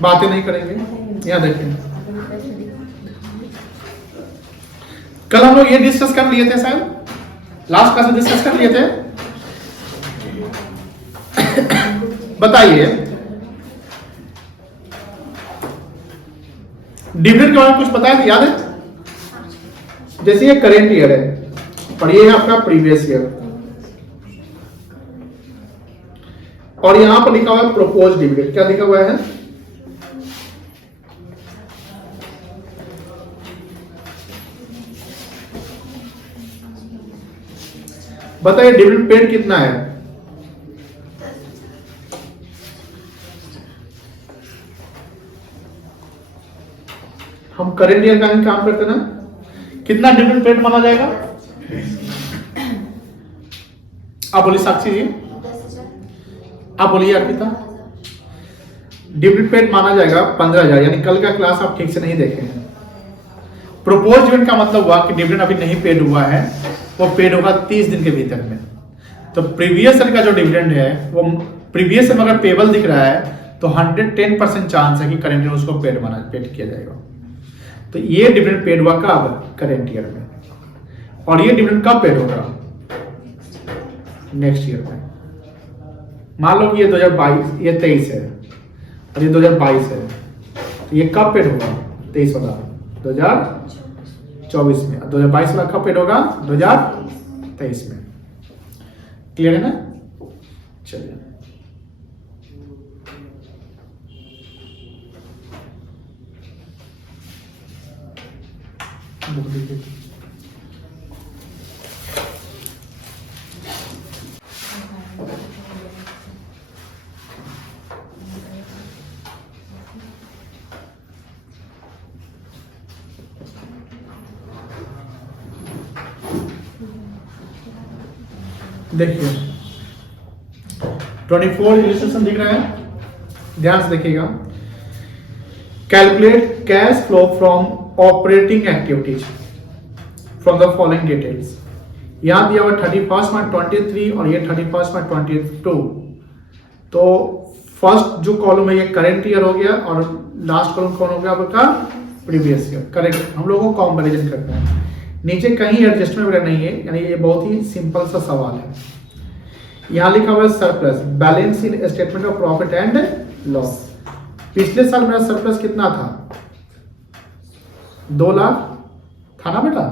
बातें नहीं करेंगे। यहाँ देखिए, कल हम लोग ये डिस्कस कर लिए थे शायद, लास्ट क्लास में डिस्कस कर लिए थे। बताइए डिविडेंड के बारे में कुछ बताया था, याद है? जैसे ये करेंट ईयर है और ये है आपका प्रीवियस ईयर, और यहां पर लिखा हुआ है प्रोपोज डिविडेंड। क्या लिखा हुआ है? बताइए डिविडेंड पेड कितना है? हम करेंट ईयर का ही काम करते ना, कितना डिविडेंड पेड माना जाएगा? आप बोलिए साक्षी जी, आप बोलिए अर्पिता। डिविडेंड पेड माना जाएगा 15,000, यानी कल का क्लास आप ठीक से नहीं देखे हैं। प्रोपोज डिविडेंड का मतलब हुआ कि डिविडेंड अभी नहीं पेड हुआ है, वो पेड होगा 30 दिन के भीतर में। तो प्रीवियस ईयर का जो डिविडेंड है वो प्रीवियस ईयर में अगर पेबल दिख रहा है तो 110% चांस है कि करेंट ईयर उसको पेड किया जाएगा। तो ये डिविडेंड पेड हुआ कब? करेंट ईयर में। और ये डिविडेंड कब पेड होगा? नेक्स्ट ईयर में। मान लो कि ये 2022, ये 23 है और ये 2022 है, तो ये कब पेड होगा? 23 वाला 2024 में, 2022 वाला कब पेड होगा? 2023 में। क्लियर है ना? चलिए बुक देखिए। देखिए 24 इलस्ट्रेशन दिख रहा है, ध्यान से देखिएगा। Calculate cash flow from operating activities from the following details. यहां दिया हुआ 31 मार्च 23 और ये 31 मार्च 22। तो फर्स्ट जो कॉलम है ये करेंट ईयर हो गया और लास्ट कॉलम कौन हो गया आपका? Previous year. करेक्ट। हम लोगों को कंपैरिजन करना है, नीचे कहीं एडजस्टमेंट वगैरह नहीं है, यानी ये बहुत ही सिंपल सा सवाल है। यहां लिखा हुआ है surplus, balance in statement of profit and loss. पिछले साल मेरा सरप्लस कितना था? 2 लाख था ना बेटा?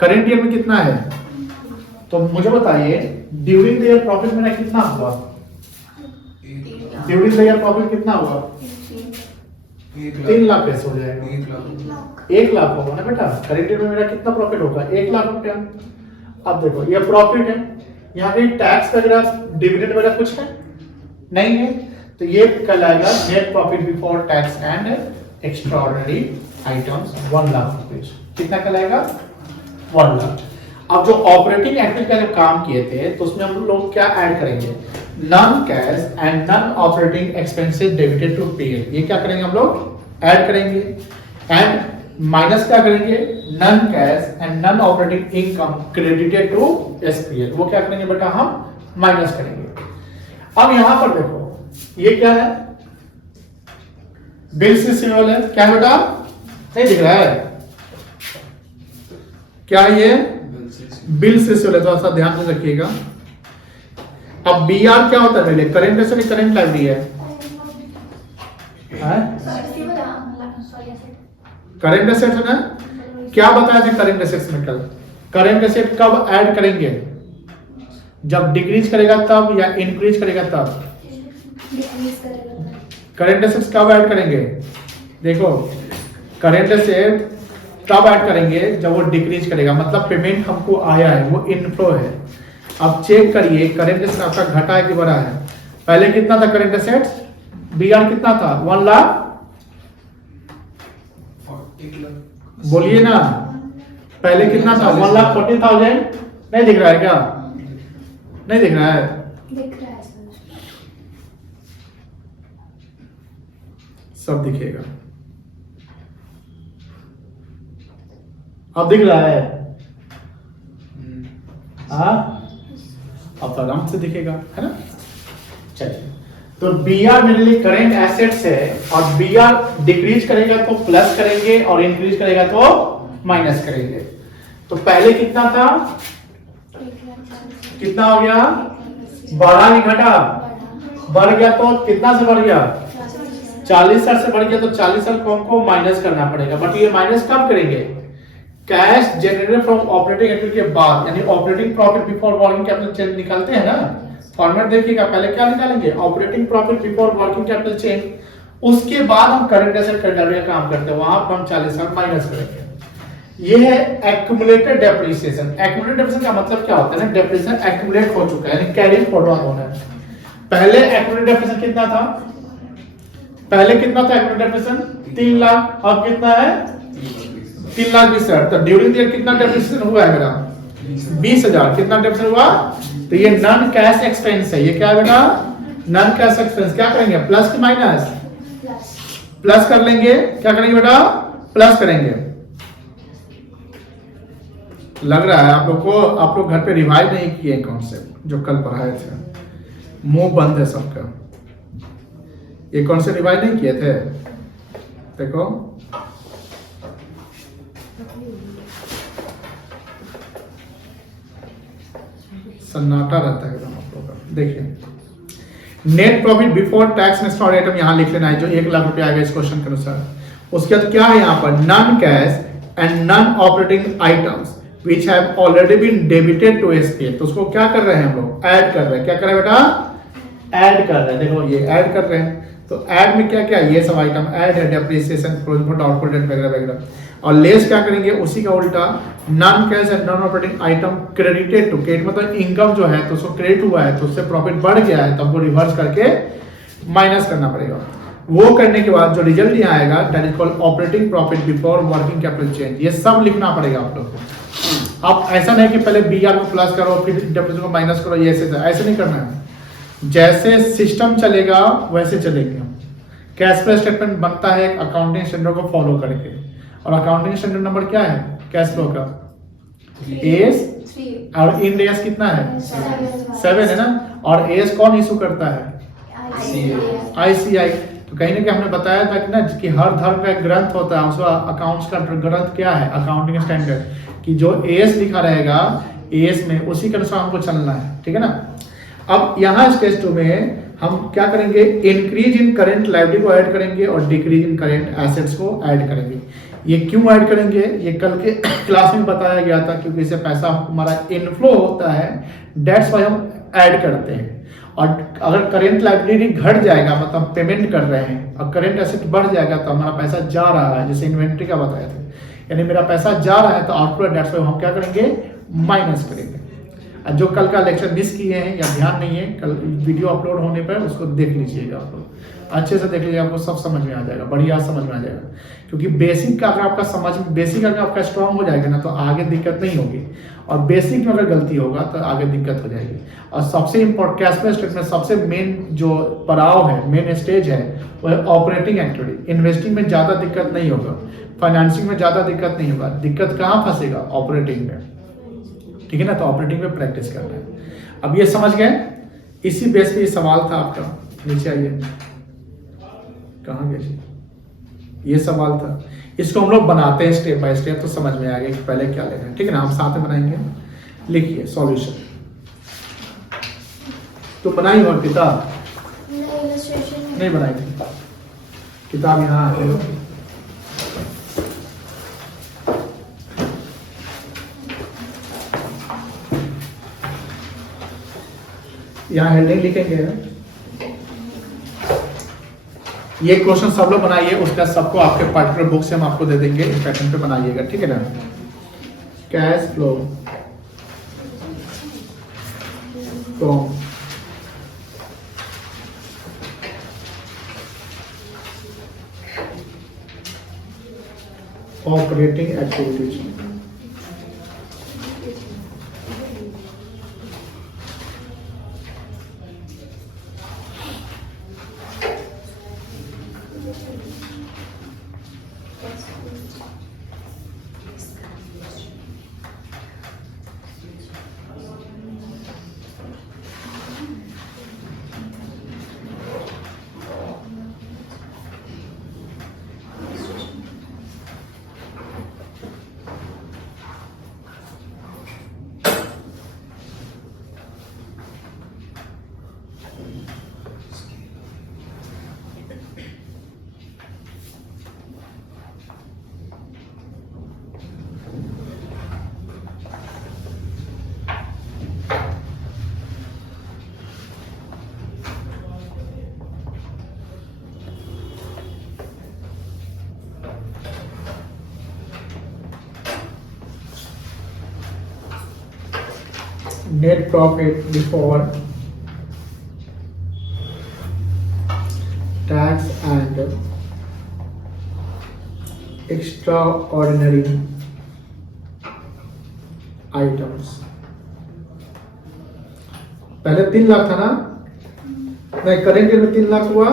करेंट ईयर में कितना है? तो मुझे बताइए ड्यूरिंग द ईयर प्रॉफिट मेरा कितना हुआ? ड्यूरिंग द ईयर प्रॉफिट कितना हुआ? 3 लाख कैसे हो जाएगा? 1 लाख होगा ना बेटा। करेंट ईयर में मेरा कितना प्रॉफिट होगा? 1 लाख रुपया। अब देखो ये प्रॉफिट है, यहाँ पे टैक्स वगैरह डिविडेंड वगैरह कुछ है नहीं है, तो ये कहलाएगा net profit before tax and extraordinary items 1 lakh रुपए। कितना कहलाएगा? 1 लाख। अब जो ऑपरेटिंग एक्टिविटी का जो काम किए थे तो उसमें हम लोग क्या ऐड करेंगे? Non cash and non operating expenses debited to PL. ये क्या करेंगे हम लोग? ऐड करेंगे। एंड माइनस क्या करेंगे? Non cash and non operating income credited to SPL. वो क्या करेंगे बेटा? हम माइनस करेंगे। अब यहां पर देखो ये क्या है? बिल्स रिसीवेबल है। क्या है बेटा? नहीं दिख रहा है क्या? ये बिल्स रिसीवेबल है, थोड़ा सा ध्यान से रखिएगा। अब बीआर क्या होता है? पहले करेंट एसेट, करेंट लायबिलिटी है। करेंट एसेट है ना? क्या बताया था करेंट एसेट्स में कल? करेंट एसेट कब ऐड करेंगे? जब डिक्रीज करेगा तब या इंक्रीज करेगा तब? करेंट एसेट्स कब ऐड करेंगे? देखो करेंट एसेट तब ऐड करेंगे जब वो डिक्रीज करेगा, मतलब पेमेंट हमको आया है, वो इनफ्लो है। अब चेक करिए करेंट एसेट आपका घटा है कि बढ़ा है? पहले कितना था करेंट एसेट्स? बीआर कितना था? 1 लाख। बोलिए ना, पहले कितना था? 1,40,000। नहीं दिख रहा है क्या? नहीं दिख रहा है? दिख रहा है सर। सब दिखेगा। अब दिख रहा है? हाँ, अब तो आराम से दिखेगा, है ना? चलिए तो बी आर मेरे लिए करेंट एसेट्स है, और बी आर डिक्रीज करेगा तो प्लस करेंगे और इंक्रीज करेगा तो माइनस करेंगे। तो पहले कितना था, कितना हो गया, बढ़ा कि घटा, बढ़ गया तो कितना से बढ़ गया, 40 साल से बढ़ गया, तो 40 साल को हमको माइनस करना पड़ेगा। बट ये माइनस कब करेंगे, cash generated from operating activity के बाद, यानी operating profit before working capital change निकालते हैं ना, फॉर्मेट देखिएगा, पहले क्या निकालेंगे, operating profit before working capital change, उसके बाद हम करंट एसेट कैटेगरी का काम करते हैं, वहां पर हम 40 साल माइनस करेंगे। ये है एक्यूमुलेटेड डेप्रिसिएशन। एक्यूमुलेटेड डेप्रिसिएशन का मतलब क्या होता है ना, डेप्रिसिएशन एक्यूमुलेट हो चुका है, यानी कैरी फॉरवर्ड होना है। पहले एक्यूमुलेटेड डेप्रिसिएशन कितना था, पहले कितना था एक्यूमुलेटेड डेप्रिसिएशन 3 लाख, अब कितना है 3 लाख 20 हजार। तो ड्यूरिंग द ईयर कितना डेप्रिसिएशन हुआ है मेरा 20,000, कितना डेप्रिसिएशन हुआ, तो ये नॉन कैश एक्सपेंस है, ये क्या है बेटा, नॉन कैश एक्सपेंस। क्या करेंगे, प्लस की माइनस, प्लस कर लेंगे, क्या करेंगे बेटा, प्लस करेंगे। लग रहा है आप लोग घर पे रिवाइज नहीं किए कॉन्सेप्ट जो कल पढ़ाए थे, मुंह बंद है सबका, ये कॉन्सेप्ट रिवाइज नहीं किए थे। देखो सन्नाटा रहता है एकदम आप लोग का। देखिए net profit before tax next item यहां लिख लेना है, जो 1 लाख रुपए आएगा इस क्वेश्चन के अनुसार। उसके बाद क्या है यहाँ पर, non cash and non operating items which have already been debited to SPA। तो उसको क्या कर रहे हैं हम लोग, ऐड कर रहे हैं। क्या कर रहे हैं बेटा, ऐड कर रहे हैं। देखो ये ऐड कर रहे हैं, तो ऐड में क्या क्या, ये सब आइटम ऐड है, डेप्रिसिएशन, प्रोविजन, आउटपुट डेट वगैरह वगैरह। और लेस क्या करेंगे, उसी का उल्टा, non cash and non operating item credited to, credit मतलब इनकम जो है तो उसको क्रेडिट हुआ है, तो उससे प्रॉफिट बढ़ गया है, तो हमको रिवर्स करके माइनस करना पड़ेगा। वो करने के बाद जो रिजल्ट यहाँ आएगा, that is called operating profit before working capital change. ये सब लिखना पड़ेगा आप लोग को। आप ऐसा नहीं कि पहले बी आर को प्लस करो फिर डेप्रिसिएशन को माइनस करो, ये ऐसे नहीं करना है। जैसे सिस्टम चलेगा वैसे चलेंगे हम। कैश फ्लो स्टेटमेंट बनता है अकाउंटिंग स्टैंडर्ड को फॉलो करके, और अकाउंटिंग स्टैंडर्ड नंबर क्या है कैश फ्लो का, एस, और इंड एस कितना है 7 है ना, और एस कौन इशू करता है, ICI। तो कहीं ना कहीं हमने बताया था कि ना कि हर धर्म का एक ग्रंथ होता है, उसका अकाउंट्स का ग्रंथ क्या है, अकाउंटिंग स्टैंडर्ड, कि जो एस लिखा रहेगा एस में उसी के अनुसार हमको चलना है, ठीक है ना। अब यहाँ स्टेज 2 में हम क्या करेंगे, इंक्रीज इन करेंट लायबिलिटी को ऐड करेंगे और डिक्रीज इन करेंट एसेट्स को ऐड करेंगे। ये क्यों ऐड करेंगे, ये कल के क्लास में बताया गया था, क्योंकि इससे पैसा हमारा इनफ्लो होता है, दैट्स व्हाई हम ऐड करते हैं। और अगर करेंट लायबिलिटी घट जाएगा, मतलब पेमेंट कर रहे हैं, और करेंट एसेट बढ़ जाएगा तो हमारा पैसा जा रहा है, जैसे इन्वेंट्री का बताया था, यानी मेरा पैसा जा रहा है तो आउटफ्लो, दैट्स व्हाई हम क्या करेंगे, माइनस करेंगे। जो कल का लेक्चर मिस किए हैं या ध्यान नहीं है, कल वीडियो अपलोड होने पर उसको देख लीजिएगा, आप लोग अच्छे से देख लीजिएगा, आपको सब समझ में आ जाएगा, बढ़िया समझ में आ जाएगा। क्योंकि बेसिक का अगर आपका बेसिक अगर आपका स्ट्रांग हो जाएगा ना, तो आगे दिक्कत नहीं होगी, और बेसिक में अगर गलती होगा तो आगे दिक्कत हो जाएगी। और सबसे इम्पोर्टेंट कैश फ्लो स्टेटमेंट में सबसे मेन जो पड़ाव है, मेन स्टेज है, वो है ऑपरेटिंग एक्टिविटी। इन्वेस्टिंग में ज्यादा दिक्कत नहीं होगा, फाइनेंसिंग में ज्यादा दिक्कत नहीं होगा, दिक्कत कहाँ फंसेगा, ऑपरेटिंग में, ठीक है ना। तो ऑपरेटिंग में प्रैक्टिस करना है। अब ये समझ गए, इसी बेस पे ये सवाल था आपका, नीचे आइए, कहाँ गए, ये सवाल था, इसको हम लोग बनाते हैं स्टेप बाय स्टेप, तो समझ में आ गया कि पहले क्या लेना है, ठीक है ना। हम साथ में बनाएंगे, लिखिए सॉल्यूशन। तो बनाई हो किताब, नहीं बनाई थी किताब, यहाँ है, यहाँ हेडिंग लिखेंगे। ये क्वेश्चन सब लोग बनाइए, उसका सबको आपके पार्टिकुलर बुक से हम आपको दे देंगे, इस पैटर्न पे बनाइएगा, ठीक है ना। Cash flow from operating activities, net profit before tax and extra ordinary items. पहले 3 लाख था ना, नहीं करेंट ईयर में 3 लाख हुआ,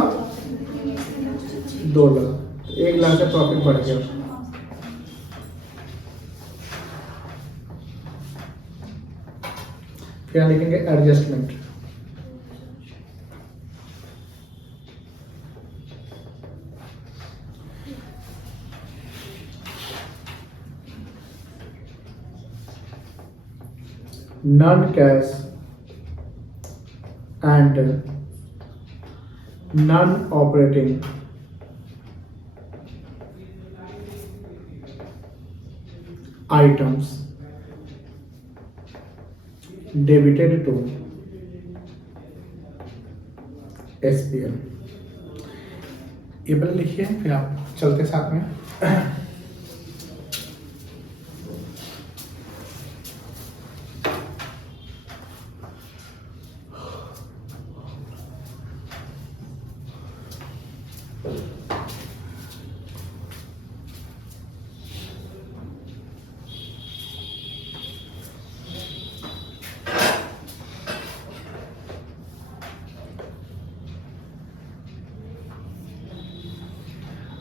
2 लाख, 1 लाख का प्रॉफिट बढ़ गया। फिर लिखेंगे adjustment. Non cash and non operating items debited to SPL। ये पहले लिखिए, फिर आप चलते साथ में।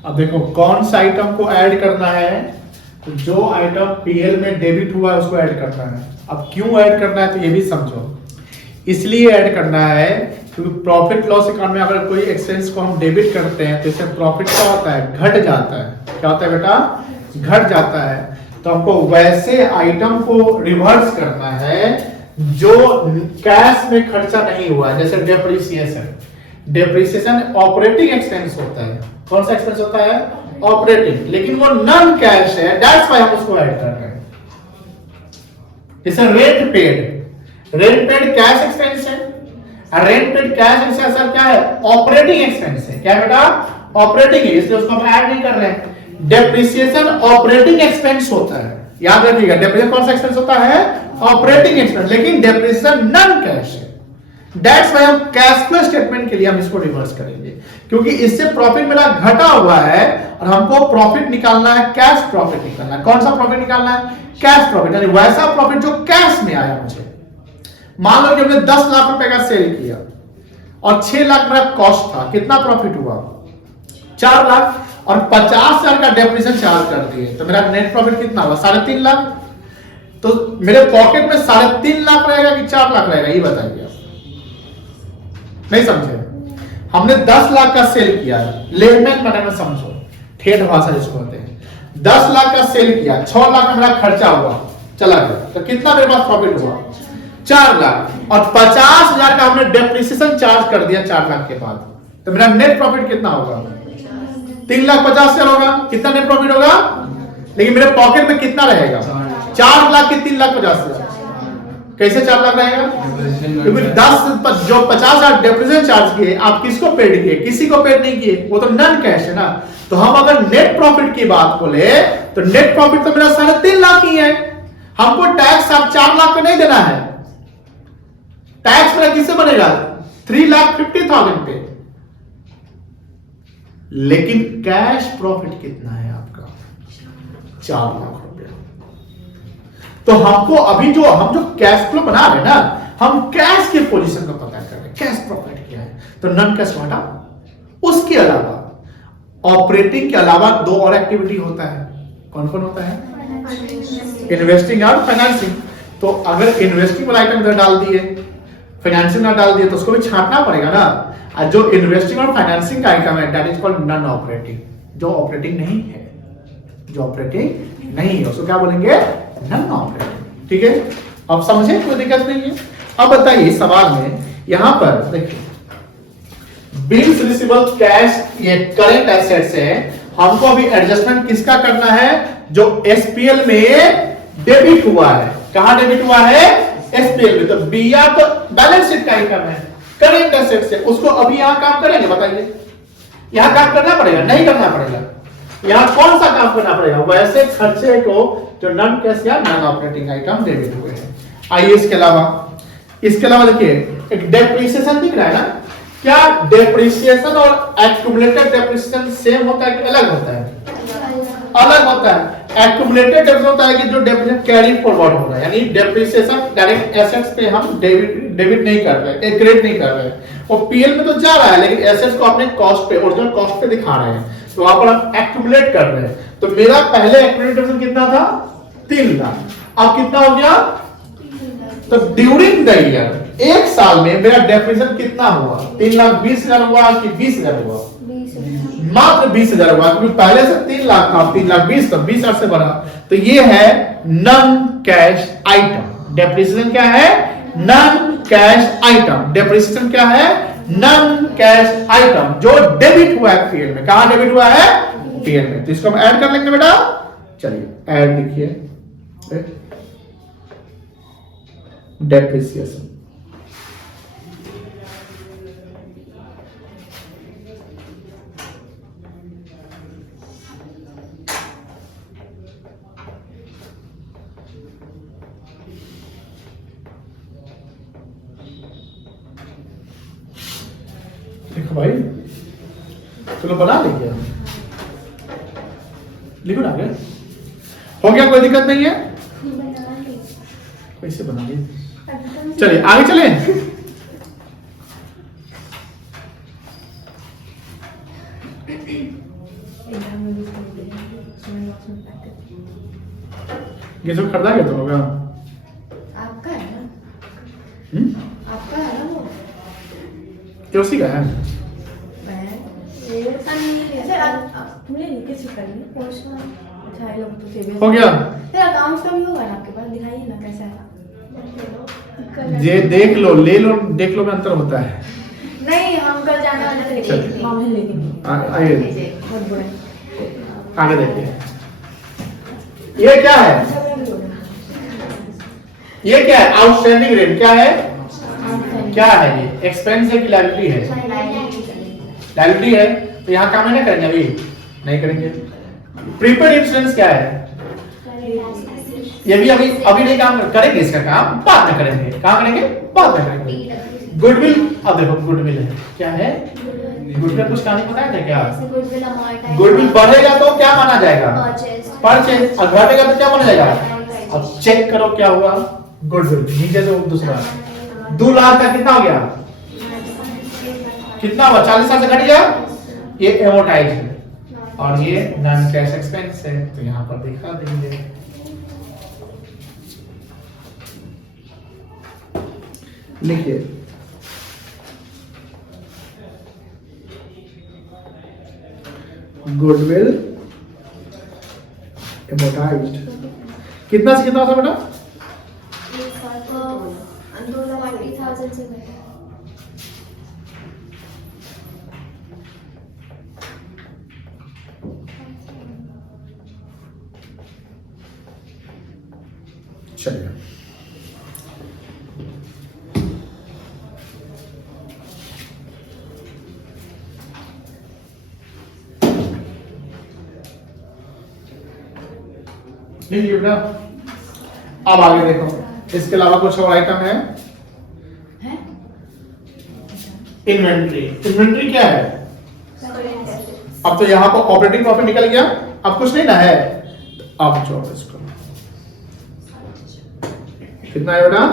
अब देखो कौन सा आइटम को ऐड करना है, तो जो आइटम पीएल में डेबिट हुआ है उसको ऐड करना है। अब क्यों ऐड करना है तो ये भी समझो। इसलिए ऐड करना है क्योंकि प्रॉफिट लॉस अकाउंट में अगर कोई एक्सपेंस को हम डेबिट करते हैं तो इससे प्रॉफिट क्या होता है, घट जाता है। क्या होता है बेटा, घट जाता है। तो हमको वैसे आइटम को रिवर्स करना है जो कैश में खर्चा नहीं हुआ है, जैसे डेप्रिसिएशन। डेप्रिसिएशन ऑपरेटिंग एक्सपेंस होता है। कौन सा एक्सपेंस होता है, ऑपरेटिंग, लेकिन वो नॉन कैश है, दैट्स व्हाई हम उसको ऐड कर रहे हैं। जैसे रेंट पेड कैश एक्सपेंस है, और रेंट पेड कैश एक्सपेंस क्या है, ऑपरेटिंग एक्सपेंस है। क्या बेटा, ऑपरेटिंग है, इसलिए उसको हम ऐड नहीं कर रहे हैं। डेप्रिसिएशन ऑपरेटिंग एक्सपेंस होता है, याद रखिएगा। डेप्रिसिएशन कौन सा एक्सपेंस होता है, ऑपरेटिंग एक्सपेंस, लेकिन डेप्रिसिएशन नॉन कैश है। दैट्स व्हाई हम कैश फ्लो स्टेटमेंट के लिए हम इसको रिवर्स करेंगे, क्योंकि इससे प्रॉफिट मेरा घटा हुआ है और हमको प्रॉफिट निकालना है, कैश प्रॉफिट निकालना है। कौन सा प्रॉफिट निकालना है, कैश प्रॉफिट, यानी वैसा प्रॉफिट जो कैश में आया मुझे। मान लो कि हमने 10 लाख रुपए का सेल किया और 6 लाख मेरा कॉस्ट था, कितना प्रॉफिट हुआ, 4 लाख, और 50,000 का डेप्रिसिएशन चार्ज कर दिए, तो मेरा नेट प्रॉफिट कितना हुआ, 3.5 लाख। तो मेरे पॉकेट में 3.5 लाख रहेगा कि 4 लाख रहेगा, ये बताइए। नहीं समझे, हमने 10 लाख का सेल किया, लेमैन मैनर में समझो, ठेठ भाषा जिसको होते हैं। 10 लाख का सेल किया, 6 लाख का मेरा खर्चा हुआ, चला गया, तो कितना मेरे पास प्रॉफिट हुआ, 4 लाख, और 50,000 का हमने डेप्रिसिएशन चार्ज कर दिया 4 लाख के बाद, तो मेरा नेट प्रॉफिट कितना होगा, 3,50,000 होगा। कितना नेट प्रॉफिट होगा, लेकिन मेरे पॉकेट में कितना रहेगा, 4 लाख की 3,50,000। कैसे 4 लाख रहेगा, क्योंकि 10 जो 50,000 डेप्रिसिएशन चार्ज किए, आप किसको पेड किए, किसी को पेड नहीं किए, वो तो नॉन कैश है ना। तो हम अगर नेट प्रॉफिट की बात बोले तो नेट प्रॉफिट तो मेरा 3.5 लाख ही है। हमको टैक्स अब 4 लाख पे नहीं देना है, टैक्स मेरा किससे बनेगा, 3,50,000 पे। लेकिन कैश प्रॉफिट कितना है आपका, 4 लाख रुपया। तो हमको अभी जो हम जो कैश फ्लो बना रहे हैं ना, हम कैश के पोजीशन का पता कर रहे हैं, कैश प्रॉफिट क्या है, तो नॉन कैश घटा। उसके अलावा ऑपरेटिंग के अलावा 2 और एक्टिविटी होता है, कौन कौन होता है, इन्वेस्टिंग और फाइनेंसिंग। तो अगर इन्वेस्टिंग वाला आइटम इधर डाल दिए, फाइनेंसिंग ना डाल दिए, तो उसको भी छांटना पड़ेगा ना। और जो इन्वेस्टिंग और फाइनेंसिंग का आइटम है, that is called non operating, जो ऑपरेटिंग नहीं है, जो ऑपरेटिंग नहीं है उसको क्या बोलेंगे, नॉन ऑपरेटिंग। ठीक है, अब समझे, कोई दिक्कत नहीं है। अब बताइए सवाल में यहां पर देखिए, बिल्स रिसीवेबल कैश ये करेंट एसेट्स है, हमको अभी एडजस्टमेंट किसका करना है, जो एसपीएल में डेबिट हुआ है। कहां डेबिट हुआ है, एसपीएल में। तो बीआर तो बैलेंस शीट का आइटम है, करेंट एसेट्स है, उसको अभी यहां काम करेंगे, बताइए यहां काम करना पड़ेगा, नहीं करना पड़ेगा, यहां कौन सा काम करना पड़ेगा, वैसे खर्चे को जो नॉन कैश या नॉन ऑपरेटिंग आइटम डेबिट हुए हैं। आइए इसके अलावा इसके अलावा देखिए एक डेप्रिसिएशन दिख रहा है ना, क्या डेप्रिसिएशन और एक्यूमुलेटेड डेप्रिसिएशन सेम होता है कि अलग होता है? अलग होता है। एक्यूमुलेटेड डेप्रिसिएशन होता है कि जो डेप्रिसिएशन कैरी फॉरवर्ड हो रहा है, यानी डेप्रिसिएशन डायरेक्ट एसेट्स पे हम डेबिट नहीं कर रहे, क्रेडिट नहीं कर रहे, वो पीएल में तो जा रहा है लेकिन एसेट्स को अपने कॉस्ट पे, ओरिजिनल कॉस्ट पे दिखा रहे हैं, तो वहां पर हम एक्यूमुलेट कर रहे हैं। तो मेरा पहले एक्यूमुलेटेड डेप्रिसिएशन कितना था? 3 लाख, अब कितना हो गया? तो ड्यूरिंग द ईयर, एक साल में मेरा डेप्रिसिएशन कितना हुआ? 3,20,000 हुआ कि 20,000 हुआ? मात्र 20,000 हुआ, क्योंकि पहले से 3 लाख था, 3,20,000 तो 20,000 से बढ़ा। तो ये है नॉन कैश आइटम। डेप्रिसिएशन क्या है? Non cash item. डेप्रिसिएशन क्या है? नॉन कैश आइटम, जो डेबिट हुआ है पीएल में। कहां डेबिट हुआ है? पीएल में। तो इसको हम ऐड कर लेंगे बेटा। चलिए ऐड लिखिए, डेप्रिसिएशन। देखो भाई, चलो बना लेंगे, लिखो ना, आगे हो गया, कोई दिक्कत नहीं है। कैसे बना लिए? चलिए आगे चले। ये सब खरीदा गया तुम लोग? आपका है ना? आपका है ना वो? ये उसी का है। हो गया। अकाउंट्स का भी होगा ना आपके पास, दिखाइए ना कैसा है। ये देख लो, ले लो, देख लो में अंतर होता है। नहीं, हम कल जाने वाले थे लेकिन मामले लेकिन आइए बहुत बुरा आगे देखिए, ये क्या है? ये क्या है? आउटस्टैंडिंग रेट क्या है? क्या है ये? एक्सपेंस है कि लायबिलिटी है? लायबिलिटी है, तो यहाँ काम नहीं करेंगे, अभी नहीं करेंगे। प्रीपेड इंश्योरेंस क्या है? ये भी अभी नहीं काम करेंगे, इसका काम बाद में करेंगे। काम करेंगे बाद में करेंगे। गुडविल, अब देखो गुडविल है, क्या है? गुडविल कुछ कहानी पता है क्या? गुडविल बढ़ेगा तो क्या माना जाएगा? परचेज। और घटेगा तो क्या माना जाएगा? अब चेक करो क्या हुआ। गुडविल नीचे से दूसरा 2 लाख का कितना हो गया? कितना हुआ? 40 साल से घट गया। ये एमोर्टाइज है और ये नॉन कैश एक्सपेंस है, तो यहां पर दिखा देंगे। लिखिए गुडविल एमोर्टाइज्ड। कितना से कितना होता बेटा? 2,40,000 से चलिए लीजिए बेटा। अब आगे देखो, इसके अलावा कुछ और आइटम है? इन्वेंट्री। इन्वेंट्री क्या है? अब तो यहां पर ऑपरेटिंग प्रॉफिट निकल गया, अब कुछ नहीं ना है। अब जोड़ो इसको, कितना है बेटा?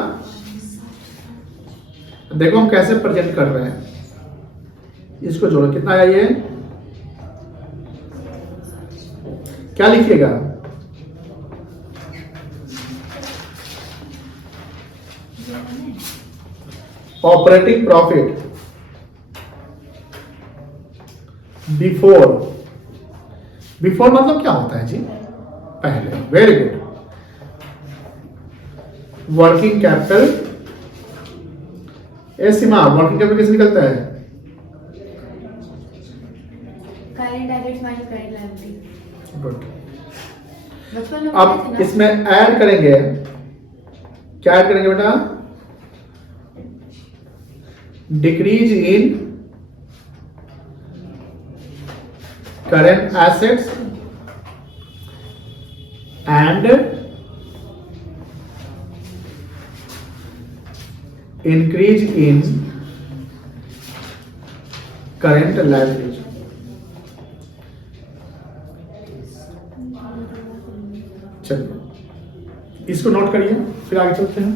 देखो हम कैसे प्रेजेंट कर रहे हैं, इसको जोड़ो, कितना है ये? क्या लिखिएगा? Operating profit before. बिफोर मतलब क्या होता है जी? पहले। Very good. वर्किंग कैपिटल, सीमा, वर्किंग कैपिटल कैसे निकलता है? Current assets minus current liability. Good. बचपन में अब इसमें ऐड करेंगे, क्या ऐड करेंगे बेटा? Decrease in current assets and increase in current liability. चलिए इसको नोट करिए, फिर आगे चलते हैं।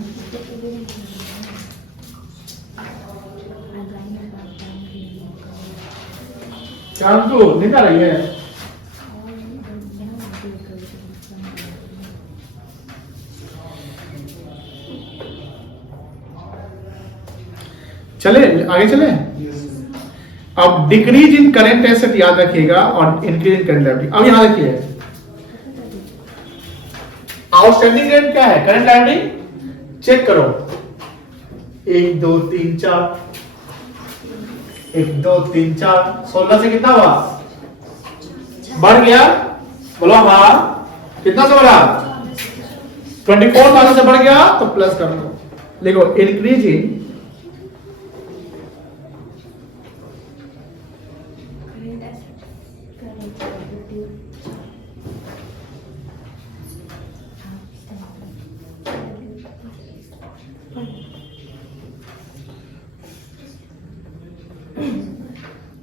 क्या तो निकल रही है? चले आगे चले। अब डिक्रीज इन करेंट एसेट याद रखिएगा और इंक्रीज इन करेंट लायबिलिटी। अब यहां देखिए आउटस्टैंडिंग रेंट क्या है, करंट लायबिलिटी चेक करो। 1 2 3 4, 1 2 3 4, 16 से कितना हुआ? बढ़ गया, बोलो हाँ। कितना से बढ़ा? 24,000 से बढ़ गया तो प्लस कर दो। देखो इंक्रीज इन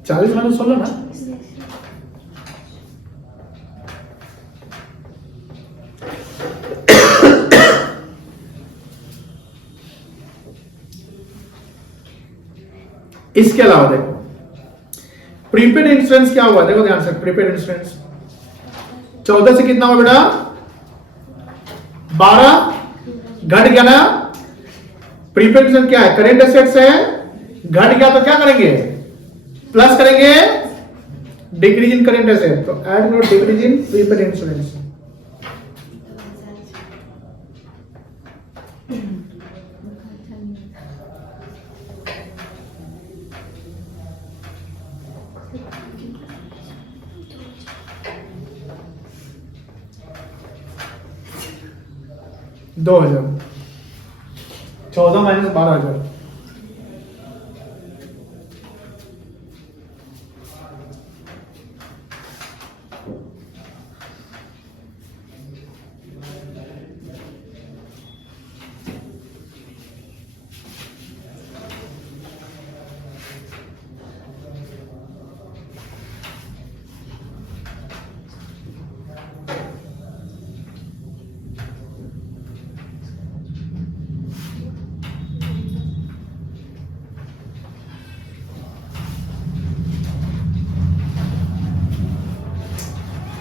चालीस माइनस 16 ना, इसके अलावा देखो प्रीपेड इंश्योरेंस क्या हुआ, देखो ध्यान से। प्रीपेड इंश्योरेंस 14 से कितना हुआ बेटा? 12 घट गया ना। प्रीपेड इंश्योरेंस क्या है? करेंट एसेट्स है, घट गया तो क्या करेंगे? प्लस करेंगे डिक्रीज इन करेंट एसेट, तो ऐड करो डिक्रीज इन प्रीपेड इंश्योरेंस। दो 14 माइनस 12,000,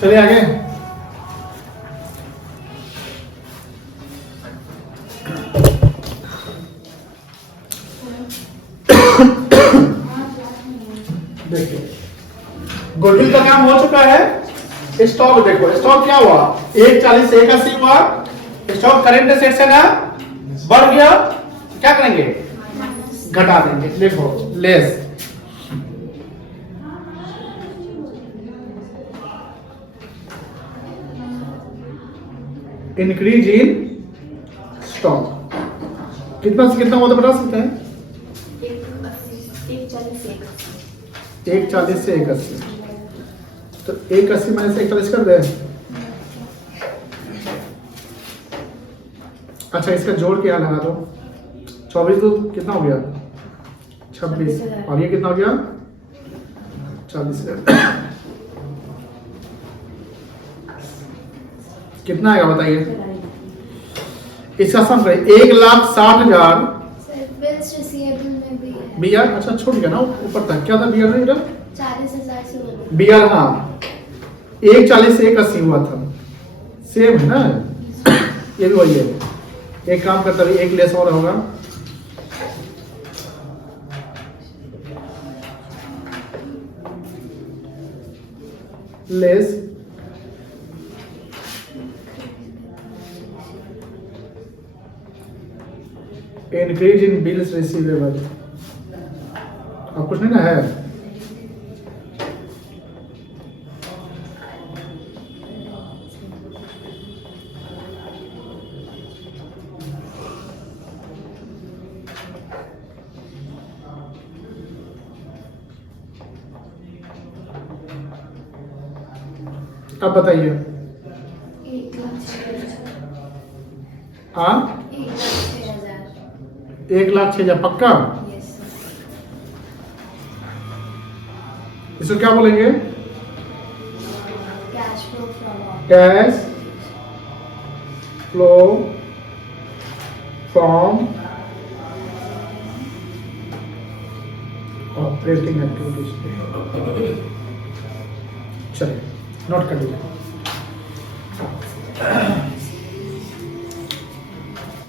चलिए आगे। देखिए गुडविल का काम हो चुका है। स्टॉक देखो, स्टॉक क्या हुआ? 140 से 81 हुआ। स्टॉक करेंट एसेट्स है ना, बढ़ गया, क्या करेंगे? घटा देंगे। देखो लेस इंक्रीज इन स्टॉक कितना से कितना हुआ तो बता सकते हैं? 140 से 81, तो 180 माइनस 140 कर दे। अच्छा इसका जोड़ क्या लगा दो। 24 तो कितना हो गया? 26, और ये कितना हो गया? 40,000। कितना आएगा बताइए? इसका सम करें 1,60,000 बीआर। अच्छा छूट गया ना ऊपर तक, क्या था बीआर में? 40,000 से बीआर हाँ 140 से 180 हुआ था, सेम है ना, ये भी वही है। एक काम करता है, एक लेस और होगा। Less increase in bills receivable. अब कुछ नहीं ना है। अब बताइए। 1,06,000। हाँ 1,06,000। 1,06,000 पक्का? यस इसको क्या बोलेंगे? Cash flow from cash flow from operating activities. चलिए नोट कर लीजिए।